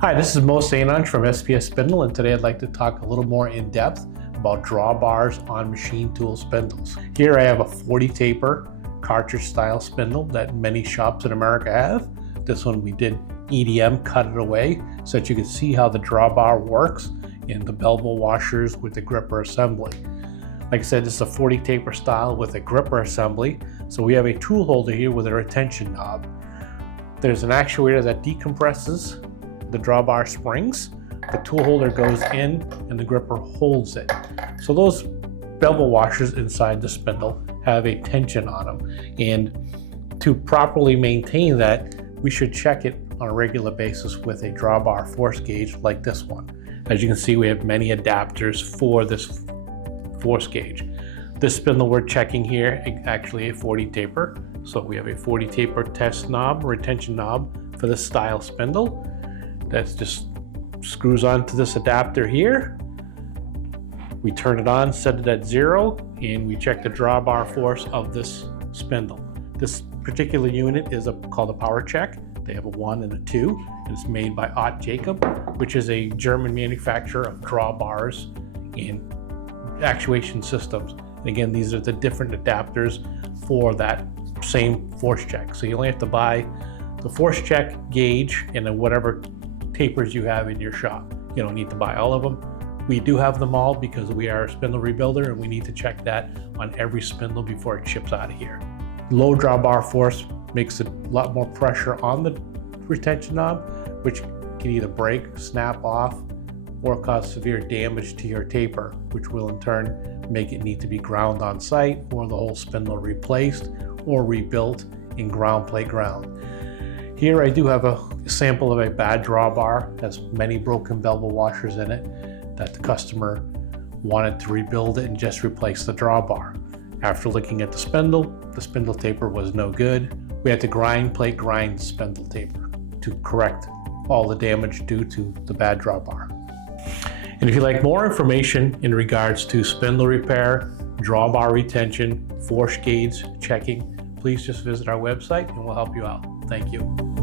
Hi, this is Moe St from SPS Spindle, and today I'd like to talk a little more in depth about drawbars on machine tool spindles. Here I have a 40 taper cartridge style spindle that many shops in America have. This one we did EDM, cut it away, so that you can see how the drawbar works in the Belleville washers with the gripper assembly. Like I said, this is a 40 taper style with a gripper assembly. So we have a tool holder here with a retention knob. There's an actuator that decompresses the drawbar springs. The tool holder goes in and the gripper holds it. So those bevel washers inside the spindle have a tension on them. And to properly maintain that, we should check it on a regular basis with a drawbar force gauge like this one. As you can see, we have many adapters for this force gauge. This spindle we're checking here is actually a 40 taper. So we have a 40 taper test knob, retention knob for this style spindle. That just screws onto this adapter here. We turn it on, set it at 0, and we check the drawbar force of this spindle. This particular unit is called a power check. They have a 1 and a 2. It's made by Ott Jacob, which is a German manufacturer of drawbars and actuation systems. And again, these are the different adapters for that same force check. So you only have to buy the force check gauge and then whatever tapers you have in your shop. You don't need to buy all of them. We do have them all because we are a spindle rebuilder and we need to check that on every spindle before it ships out of here. Low drawbar force makes a lot more pressure on the retention knob, which can either break, snap off, or cause severe damage to your taper, which will in turn make it need to be ground on site or the whole spindle replaced or rebuilt in ground plate ground. Here I do have a sample of a bad drawbar, has many broken Belleville washers in it, that the customer wanted to rebuild it and just replace the drawbar. After looking at the spindle taper was no good. We had to grind the spindle taper to correct all the damage due to the bad drawbar. And if you'd like more information in regards to spindle repair, drawbar retention, force gauge checking, please just visit our website and we'll help you out. Thank you.